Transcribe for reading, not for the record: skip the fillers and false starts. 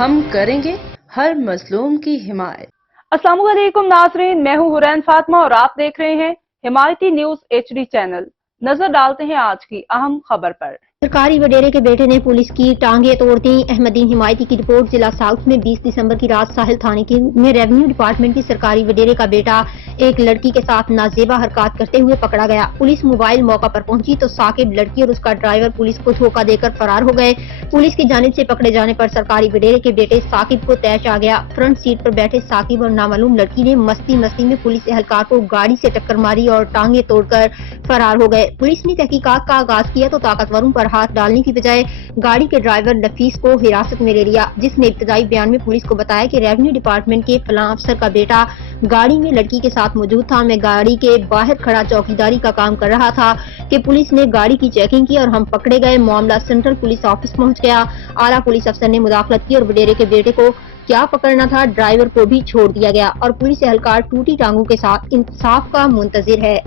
ہم کریں گے ہر مظلوم کی حمایت۔ السلام علیکم ناظرین، میں ہوں حرین فاطمہ اور آپ دیکھ رہے ہیں حمایتی نیوز HD چینل۔ نظر ڈالتے ہیں آج کی اہم خبر پر۔ سرکاری وڈیرے کے بیٹے نے پولیس کی ٹانگیں توڑ دیں۔ احمد دین حمایتی کی رپورٹ۔ ضلع ساؤتھ میں 20 دسمبر کی رات ساحل تھانے میں ریونیو ڈپارٹمنٹ کی سرکاری وڈیرے کا بیٹا ایک لڑکی کے ساتھ نازیبا حرکات کرتے ہوئے پکڑا گیا۔ پولیس موبائل موقع پر پہنچی تو ثاقب لڑکی اور اس کا ڈرائیور پولیس کو دھوکہ دے کر فرار ہو گئے۔ پولیس کی جانب سے پکڑے جانے پر سرکاری وڈیرے کے بیٹے ثاقب کو طیش آ گیا۔ فرنٹ سیٹ پر بیٹھے ثاقب اور نامعلوم لڑکی نے مستی میں پولیس اہلکار کو گاڑی سے ٹکر ماری اور ٹانگیں توڑ کر فرار ہو گئے۔ پولیس نے تحقیقات کا آغاز کیا تو طاقتوروں پر ہاتھ ڈالنے کی بجائے گاڑی کے ڈرائیور نفیس کو حراست میں لے لیا، جس نے ابتدائی بیان میں پولیس کو بتایا کہ ریونیو ڈپارٹمنٹ کے فلاں افسر کا بیٹا گاڑی میں لڑکی کے ساتھ موجود تھا۔ میں گاڑی کے باہر کھڑا چوکیداری کا کام کر رہا تھا کہ پولیس نے گاڑی کی چیکنگ کی اور ہم پکڑے گئے۔ معاملہ سینٹرل پولیس آفس پہنچ گیا۔ اعلیٰ پولیس افسر نے مداخلت کی اور وڈیرے کے بیٹے کو کیا پکڑنا تھا، ڈرائیور کو بھی چھوڑ دیا گیا اور پولیس اہلکار ٹوٹی ٹانگوں کے ساتھ انصاف کا منتظر ہے۔